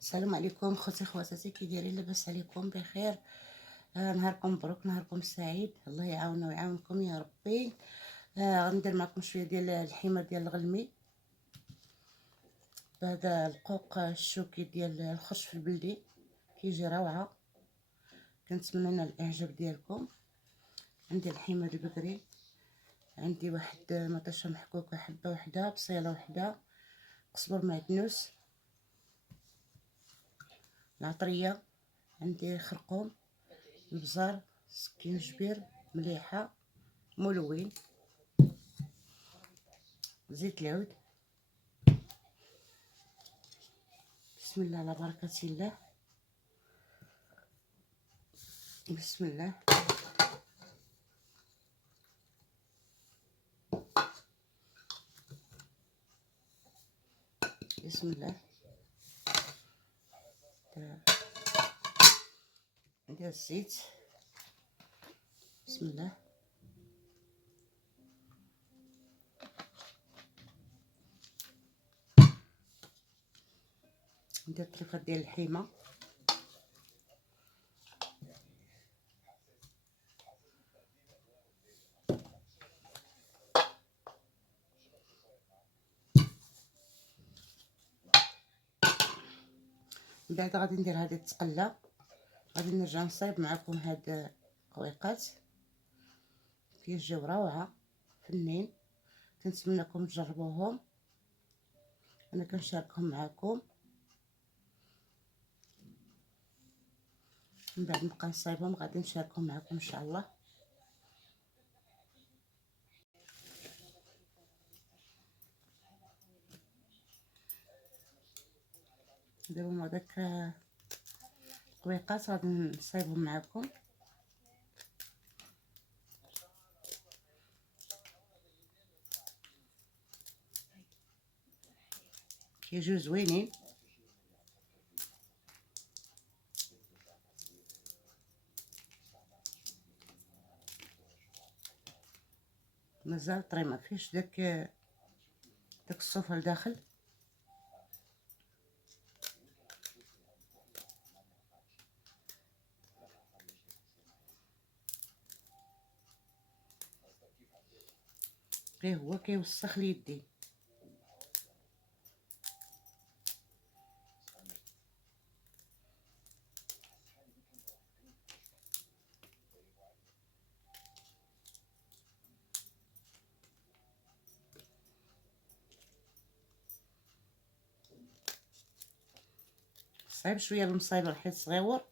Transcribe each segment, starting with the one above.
السلام عليكم خوتي خواتاتي، كي دايرين؟ لاباس عليكم؟ بخير. نهاركم مبروك، نهاركم سعيد، الله يعاوننا ويعاونكم يا ربي. غندير معكم شويه ديال الحمى ديال الغلمي بهذا القوق الشوكي ديال الخرش البلدي، كيجي روعه. كنتمنى نال الاعجاب ديالكم. عندي الحمى البقري، عندي واحد مطيشه محكوكه حبه وحده، بصيله وحده، قزبر معدنوس، العطريه، عندي خرقوم، البزار، سكينجبير، مليحه، ملون، زيت العود. بسم الله على بركة الله. بسم الله. بسم الله. ندير الزيت. بسم الله. ندير طريقة ديال الحيمة. من بعد غادي ندير هذه التقله، غادي نرجع نصايب معكم هاد القويقات، كيجيو روعه فنين. كنتمنىكم تجربوهم، انا كنشاركهم معكم. من بعد نبقى نصايبهم، غادي نشاركهم معكم ان شاء الله. دابا هذاك القويقات غادي نصايبهم معكم. كيجيو زوينين. مازال طري، ما فيش داك الصوف لداخل. غير هو كيوسخ لي يدي. صعيب شويه المصايبه حيت صغيور.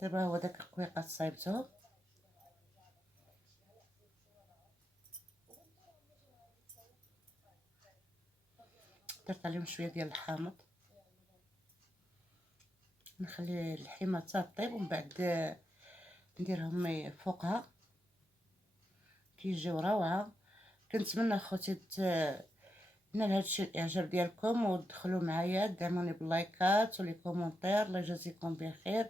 دابا هو داك القويقات صايبتهم، درت عليهم شويه ديال الحامض، نخلي اللحمه حتى طيب ومن بعد نديرهم فوقها كيجيو روعه. كنتمنى اخوتي نال هادشي الاعجاب ديالكم ودخلوا معايا دعموني باللايكات ولي كومونتير. الله يجازيكم بخير،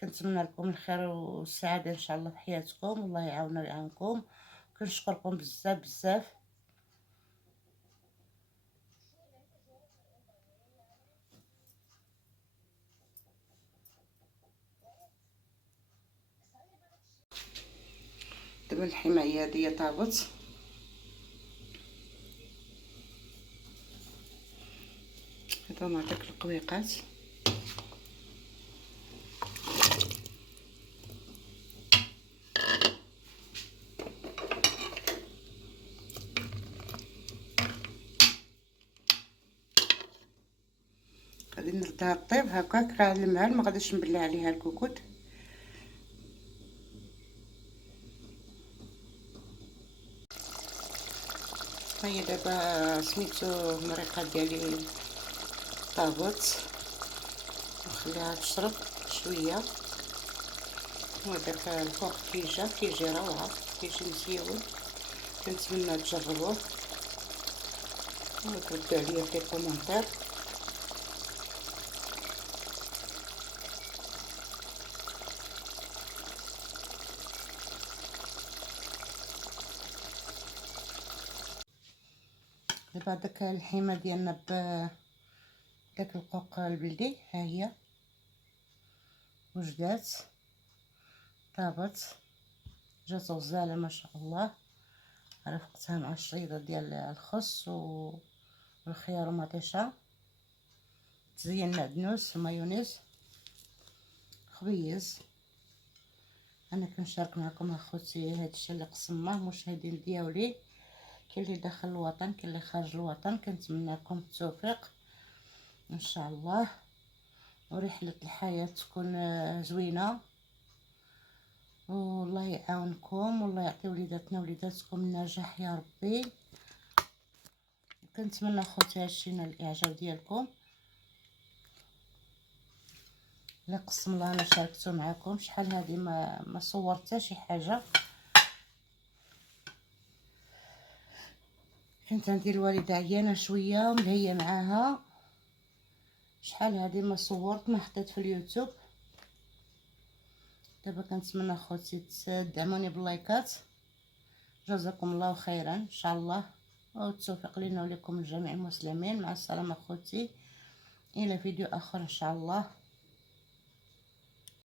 كنتمنى لكم الخير والسعاده ان شاء الله في حياتكم، والله يعاوننا ويعاونكم. كنشكركم بزاف بزاف. دابا الحمايه هادي طابت، هذا مع داك القويقات غادي نردها طيب هكاك راه المعال ما غاديش نبلع عليها الكوكوت. هيا دابا سميتو المريقه ديالي طابت، نخليها تشرب شويه. وداك الفوق كيجي روعه، كيجي مزيون. كنتمنى تجربوه وتردوا عليا في كومونتير. دابا داك الحيمه ديالنا بداك القوق البلدي ها هي وجدات طابت، جات غزاله ما شاء الله. رفقتها مع الشريطه ديال الخس والخيار ومطيشه، تزين معدنوس ومايونيز خبيز. انا كنشارك معكم اخوتي هادشي اللي قسمناه مشاهدين ديالي، كاين اللي داخل الوطن كاين اللي خارج الوطن. كنتمنى لكم التوفيق ان شاء الله، ورحله الحياه تكون زوينه، والله يعاونكم والله يعطي وليداتنا وليداتكم النجاح يا ربي. كنتمنى اخوتي هادشي نال الاعجاب ديالكم. لا قسم الله انا شاركته معكم، شحال هادي ما صورت حتى شي حاجه. كنت عندي الوالده عيانه شويه وملهيه معاها، شحال هادي ما صورت ما حطيت في اليوتيوب. دابا كنتمنى اخوتي تدعموني باللايكات، جزاكم الله خيرا ان شاء الله، والتوفيق لنا ولكم الجميع المسلمين. مع السلامه اخوتي، الى فيديو اخر ان شاء الله.